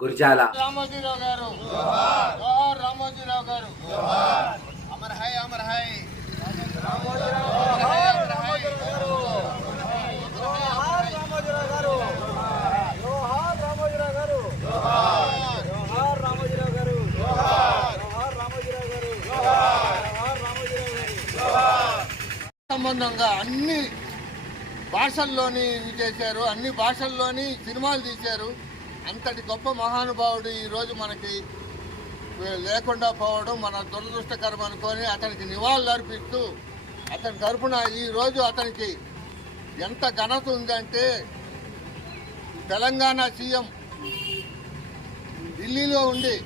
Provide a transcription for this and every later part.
గురిజాల. రామోజీరావు గారు జోహార్, రామోజీరావు గారు జోహార్, Amar high Amar high Ramoji Rao గారు, జోహార్ రామోజీరావు గారు, జోహార్ రామోజీరావు గారు, జోహార్ రామోజీరావు గారు, జోహార్ రామోజీరావు గారు, జోహార్ రామోజీరావు గారు. సంబంధంగా అన్ని భాషల్లోని చేశారు, అన్ని భాషల్లోని సినిమాలు తీశారు. అంతటి గొప్ప మహానుభావుడు ఈరోజు మనకి లేకుండా పోవడం మన దురదృష్టకరం అనుకొని అతనికి నివాళులు అర్పిస్తూ అతని తరఫున ఈరోజు అతనికి ఎంత ఘనత ఉందంటే తెలంగాణ సీఎం ఢిల్లీలో ఉండి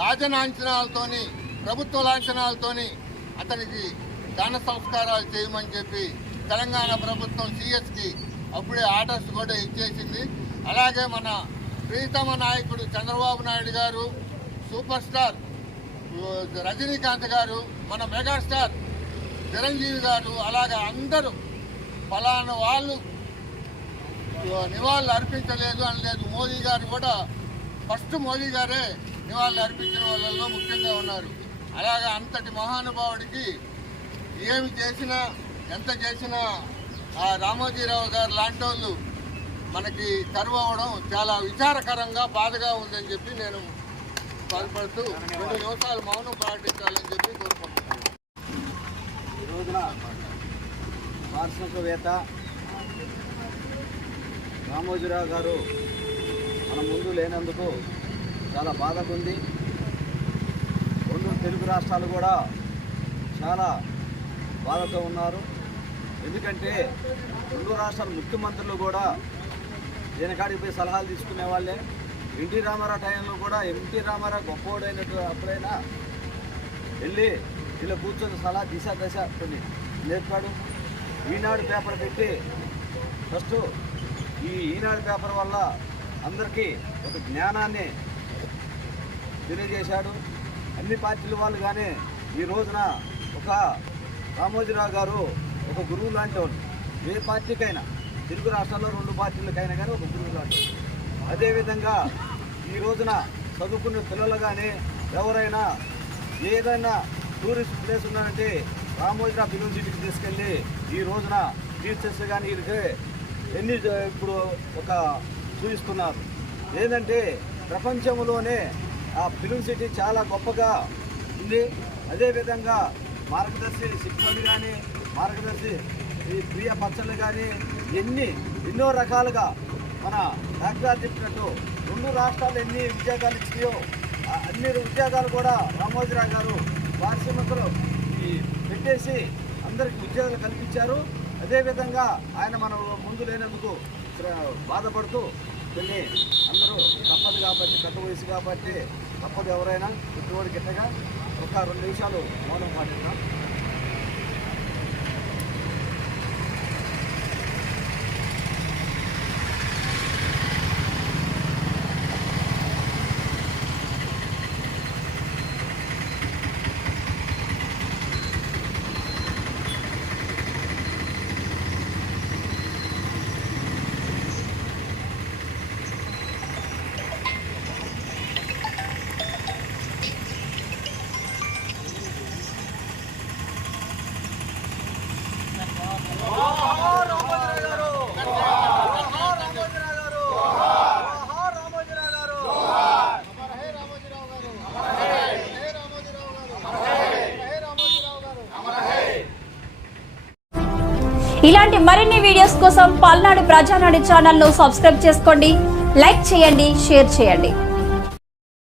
రాజలాంఛనాలతోని ప్రభుత్వ లాంఛనాలతోని అతనికి దాన సంస్కారాలు చేయమని చెప్పి తెలంగాణ ప్రభుత్వం సిఎస్కి అప్పుడే ఆర్డర్స్ కూడా ఇచ్చేసింది. అలాగే మన ప్రీతమ నాయకుడు చంద్రబాబు నాయుడు గారు, సూపర్ స్టార్ రజనీకాంత్ గారు, మన మెగాస్టార్ చిరంజీవి గారు, అలాగే అందరూ ఫలానా వాళ్ళు నివాళులు అర్పించలేదు అనలేదు. మోదీ గారు కూడా ఫస్ట్ మోదీ గారే నివాళులు అర్పించిన వాళ్ళలో ముఖ్యంగా ఉన్నారు. అలాగే అంతటి మహానుభావుడికి ఏమి చేసినా ఎంత చేసినా ఆ రామోజీరావు గారు లాంటి వాళ్ళు మనకి కరువవడం చాలా విచారకరంగా బాధగా ఉందని చెప్పి నేను బాధపడుతూ 2 నిమిషాలు మౌనం పాటించాలని చెప్పి కోరుకుంటున్నాను. ఈ రోజున పారిశ్రామికవేత్త రామోజీరావు గారు మన ముందు లేనందుకు చాలా బాధగా ఉంది. 2 తెలుగు రాష్ట్రాలు కూడా చాలా బాధతో ఉన్నారు. ఎందుకంటే 2 రాష్ట్రాల ముఖ్యమంత్రులు కూడా దేనికాడికి పోయి సలహాలు తీసుకునే వాళ్ళే. ఎన్టీ రామారావు టైంలో కూడా ఎన్టీ రామారావు గొప్పవాడైనట్టు అప్పుడైనా వెళ్ళి ఇలా కూర్చొని సలహా దశ కొన్ని నేర్పాడు. ఈనాడు పేపర్ పెట్టి ఫస్ట్ ఈ ఈనాడు పేపర్ వల్ల అందరికీ ఒక జ్ఞానాన్ని తెలియజేశాడు. అన్ని పార్టీల వాళ్ళు కానీ ఈ రోజున ఒక రామోజీరావు గారు ఒక గురువు లాంటి వాళ్ళు. ఏ పార్టీకైనా తెలుగు రాష్ట్రాల్లో 2 పార్టీలకైనా కానీ ఒక గురువు లాంటి. అదేవిధంగా ఈ రోజున చదువుకునే పిల్లలు కానీ ఎవరైనా ఏదైనా టూరిస్ట్ ప్లేస్ ఉన్నారంటే రామోజీరావు ఫిలిం సిటీకి తీసుకెళ్ళి ఈ రోజున టీచర్స్ కానీ వీరికి ఎన్ని ఇప్పుడు ఒక చూపిస్తున్నారు. ఏంటంటే ప్రపంచంలోనే ఆ ఫిలిం సిటీ చాలా గొప్పగా ఉంది. అదేవిధంగా మార్గదర్శి శిక్షణలు కానీ మార్గదర్శి ఈ ప్రియ పచ్చళ్ళు కానీ ఎన్నో రకాలుగా మన డాక్టర్ చెప్పినట్టు 2 రాష్ట్రాలు ఎన్ని ఉద్యోగాలు ఇచ్చినాయో అన్ని ఉద్యోగాలు కూడా రామోజీరావు గారు పారిశ్రామికలు పెట్టేసి అందరికీ ఉద్యోగాలు కల్పించారు. అదేవిధంగా ఆయన మన ముందు లేనందుకు బాధపడుతూ కొన్ని అందరూ తప్పదు కాబట్టి పెద్ద వయసు కాబట్టి తప్పదు ఎవరైనా పెట్టుబడి గిట్టగా ఒక 2 నిమిషాలు మౌనం పాటిద్దాం. ఇలాంటి మరిన్ని వీడియోస్ కోసం పల్నాడు ప్రజానాడు ఛానల్ ను సబ్స్క్రైబ్ చేసుకోండి, లైక్ చేయండి, షేర్ చేయండి.